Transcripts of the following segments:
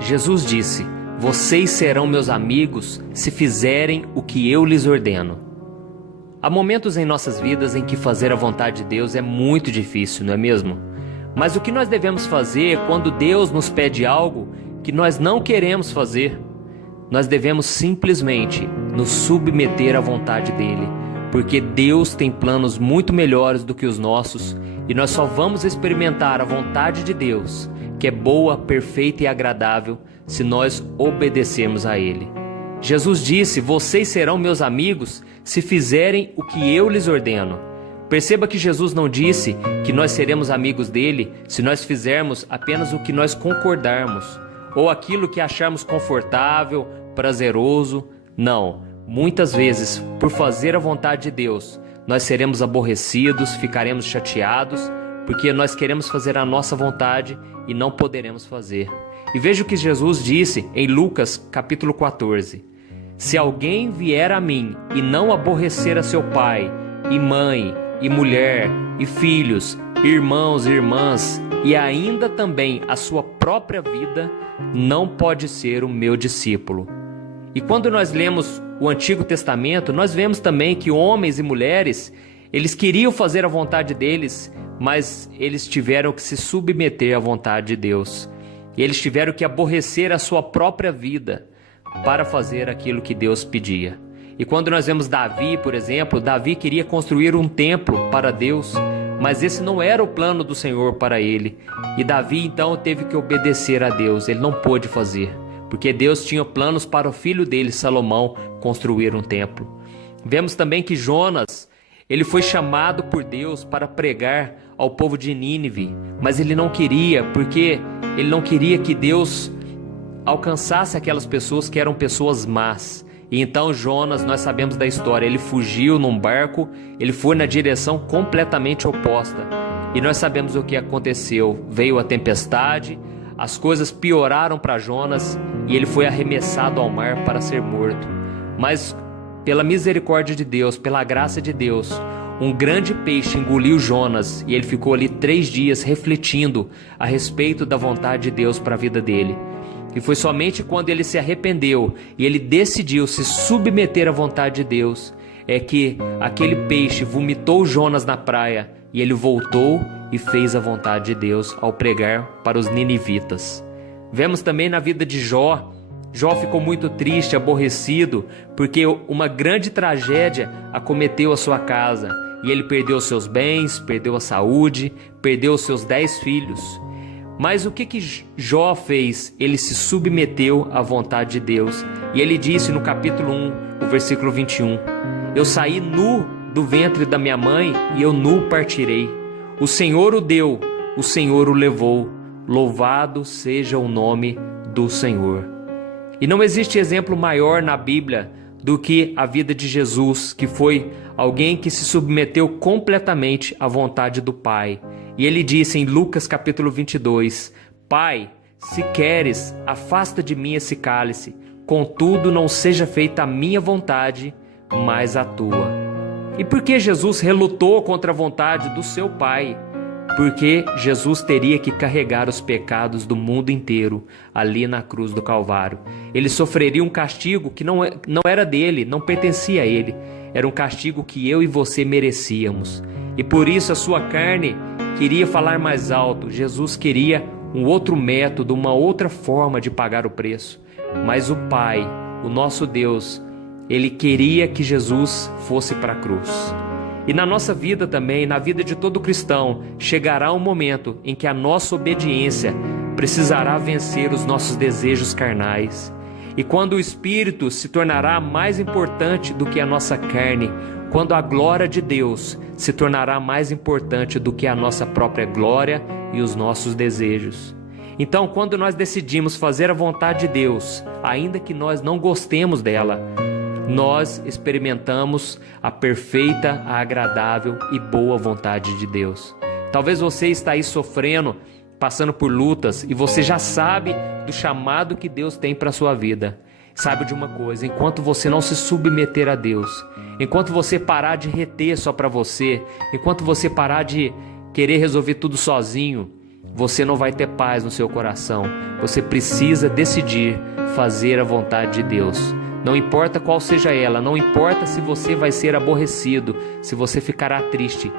Jesus disse: "Vocês serão meus amigos se fizerem o que eu lhes ordeno." Há momentos em nossas vidas em que fazer a vontade de Deus é muito difícil, não é mesmo? Mas o que nós devemos fazer quando Deus nos pede algo que nós não queremos fazer? Nós devemos simplesmente nos submeter à vontade dele, porque Deus tem planos muito melhores do que os nossos, e nós só vamos experimentar a vontade de Deus, que é boa, perfeita e agradável, se nós obedecermos a ele. Jesus disse: "Vocês serão meus amigos se fizerem o que eu lhes ordeno." Perceba que Jesus não disse que nós seremos amigos dele se nós fizermos apenas o que nós concordarmos, ou aquilo que acharmos confortável, prazeroso. Não, muitas vezes, por fazer a vontade de Deus, nós seremos aborrecidos, ficaremos chateados, porque nós queremos fazer a nossa vontade e não poderemos fazer. E veja o que Jesus disse em Lucas capítulo 14. "Se alguém vier a mim e não aborrecer a seu pai, e mãe, e mulher, e filhos, irmãos e irmãs, e ainda também a sua própria vida, não pode ser o meu discípulo." E quando nós lemos o Antigo Testamento, nós vemos também que homens e mulheres, eles queriam fazer a vontade deles, mas eles tiveram que se submeter à vontade de Deus. E eles tiveram que aborrecer a sua própria vida para fazer aquilo que Deus pedia. E quando nós vemos Davi, por exemplo, Davi queria construir um templo para Deus, mas esse não era o plano do Senhor para ele. E Davi então teve que obedecer a Deus, ele não pôde fazer, porque Deus tinha planos para o filho dele, Salomão, construir um templo. Vemos também que Jonas, ele foi chamado por Deus para pregar ao povo de Nínive, mas ele não queria, porque ele não queria que Deus alcançasse aquelas pessoas que eram pessoas más. E então Jonas, nós sabemos da história, ele fugiu num barco, ele foi na direção completamente oposta. E nós sabemos o que aconteceu. Veio a tempestade, as coisas pioraram para Jonas e ele foi arremessado ao mar para ser morto. Mas pela misericórdia de Deus, pela graça de Deus, um grande peixe engoliu Jonas e ele ficou ali 3 dias refletindo a respeito da vontade de Deus para a vida dele. E foi somente quando ele se arrependeu e ele decidiu se submeter à vontade de Deus, é que aquele peixe vomitou Jonas na praia e ele voltou e fez a vontade de Deus ao pregar para os ninivitas. Vemos também na vida de Jó. Jó ficou muito triste, aborrecido, porque uma grande tragédia acometeu a sua casa. E ele perdeu seus bens, perdeu a saúde, perdeu os seus 10 filhos. Mas o que Jó fez? Ele se submeteu à vontade de Deus. E ele disse no capítulo 1, o versículo 21, "Eu saí nu do ventre da minha mãe e eu nu partirei. O Senhor o deu, o Senhor o levou. Louvado seja o nome do Senhor." E não existe exemplo maior na Bíblia do que a vida de Jesus, que foi alguém que se submeteu completamente à vontade do Pai. E ele disse em Lucas capítulo 22, "Pai, se queres, afasta de mim esse cálice, contudo não seja feita a minha vontade, mas a tua." E por que Jesus relutou contra a vontade do seu Pai? Porque Jesus teria que carregar os pecados do mundo inteiro ali na cruz do Calvário. Ele sofreria um castigo que não era dele, não pertencia a ele. Era um castigo que eu e você merecíamos. E por isso a sua carne queria falar mais alto. Jesus queria um outro método, uma outra forma de pagar o preço. Mas o Pai, o nosso Deus, ele queria que Jesus fosse para a cruz. E na nossa vida também, na vida de todo cristão, chegará um momento em que a nossa obediência precisará vencer os nossos desejos carnais. E quando o Espírito se tornará mais importante do que a nossa carne, quando a glória de Deus se tornará mais importante do que a nossa própria glória e os nossos desejos. Então, quando nós decidimos fazer a vontade de Deus, ainda que nós não gostemos dela, nós experimentamos a perfeita, a agradável e boa vontade de Deus. Talvez você está aí sofrendo, passando por lutas, e você já sabe do chamado que Deus tem para a sua vida. Sabe de uma coisa, enquanto você não se submeter a Deus, enquanto você parar de reter só para você, enquanto você parar de querer resolver tudo sozinho, você não vai ter paz no seu coração. Você precisa decidir fazer a vontade de Deus. Não importa qual seja ela, não importa se você vai ser aborrecido, se você ficará triste.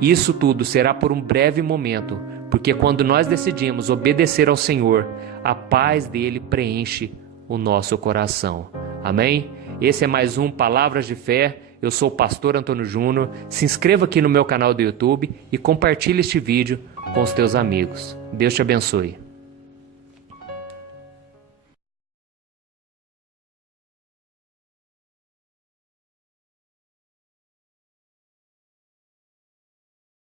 Isso tudo será por um breve momento, porque quando nós decidimos obedecer ao Senhor, a paz dele preenche o nosso coração. Amém? Esse é mais um Palavras de Fé. Eu sou o pastor Antônio Júnior. Se inscreva aqui no meu canal do YouTube e compartilhe este vídeo com os teus amigos. Deus te abençoe.